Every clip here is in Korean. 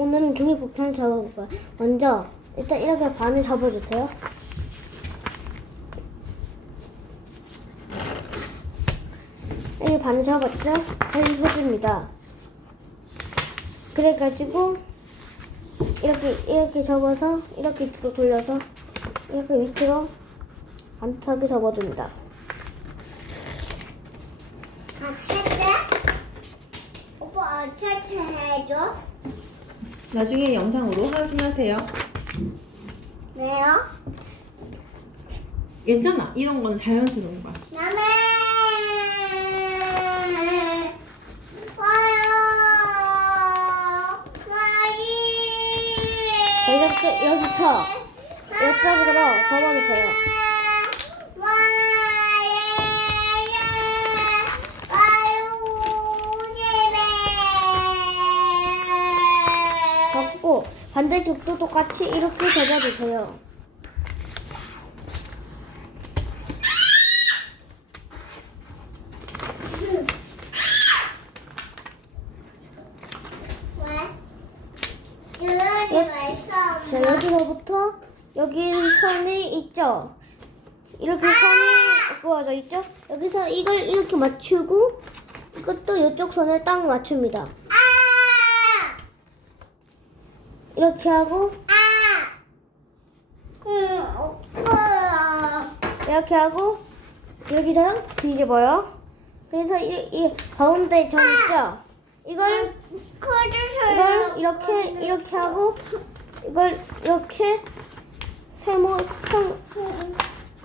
오늘은 종이폭탄을 잡아볼 거예요. 먼저 일단 이렇게 반을 접어주세요. 이렇게 반을 접었죠? 다시 해줍니다. 그래가지고 이렇게 이렇게 접어서 이렇게 뒤로 돌려서 이렇게 밑으로 반듯하게 접어줍니다. 어차차? 오빠 어차차 해줘? 나중에 영상으로 확인하세요. 왜요? 괜찮아. 이런 거는 자연스러운 거야. 남해 와요 와이 자, 이렇게 여기서 이쪽으로 접어주세요. 반대쪽도 똑같이 이렇게 접어주세요. 자 여기서부터 여기 선이 있죠. 이렇게 선이 그어져 있죠. 여기서 이걸 이렇게 맞추고 이것도 이쪽 선을 딱 맞춥니다. 이렇게 하고 이렇게 하고 여기서 뒤집어요. 그래서 이, 이 가운데 점 있죠. 이걸 이걸 이렇게 이렇게 하고 이걸 이렇게 세모 세-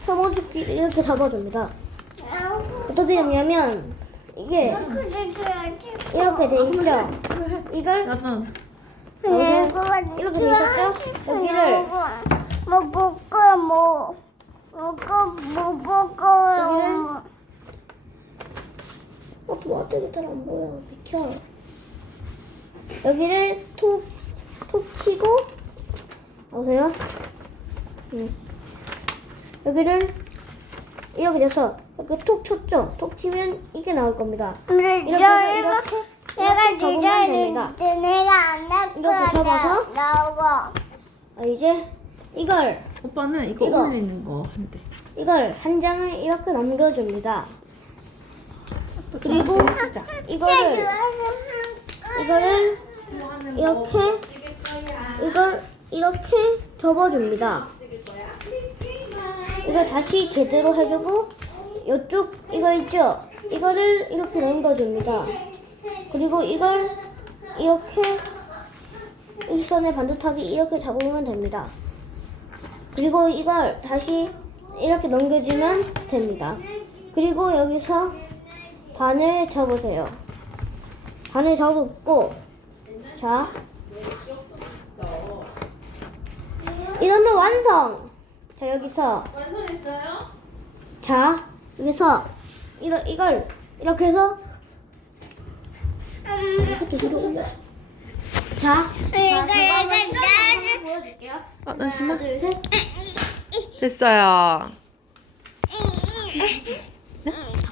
세모줄기 이렇게 잡아줍니다. 어떻게 잡냐면 이게 이렇게 돼 있죠. 이걸 이렇게 돼 있었죠. 여기를 뭐 먹고 뭐 먹고 뭐 먹고 어, 뭐 어떻게 잘안 보여? 비켜. 여기를 톡, 톡 치고, 보세요. 음. 여기를 이렇게 돼서 이렇게 톡 쳤죠? 톡 치면 이게 나올 겁니다. 근데 이렇게 해서 이렇게, 내가 이렇게 접으면 됩니다. 내가 안 이렇게 접어서? 나오고 아, 이제 이걸, 오빠는 이거, 이거. 올리는 거 한대. 이걸 한 장을 이렇게 남겨줍니다. 그리고 이거를, 이거를 이렇게 이걸 이렇게 접어줍니다. 이거 다시 제대로 해주고 이쪽 이거 있죠? 이거를 이렇게 넘겨줍니다. 그리고 이걸 이렇게 일선에 반듯하게 이렇게 잡으면 됩니다. 그리고 이걸 다시 이렇게 넘겨주면 됩니다. 그리고 여기서 반을 접으세요. 반을 접고 자 이러면 완성. 자 여기서 완성했어요? 자 여기서 이러, 이걸 이렇게 해서 이렇게 뒤로 올려. 자, 이거 자, 이거 한번 보여줄게요. 아, 나 하나, 둘, 셋. 됐어요. 박수!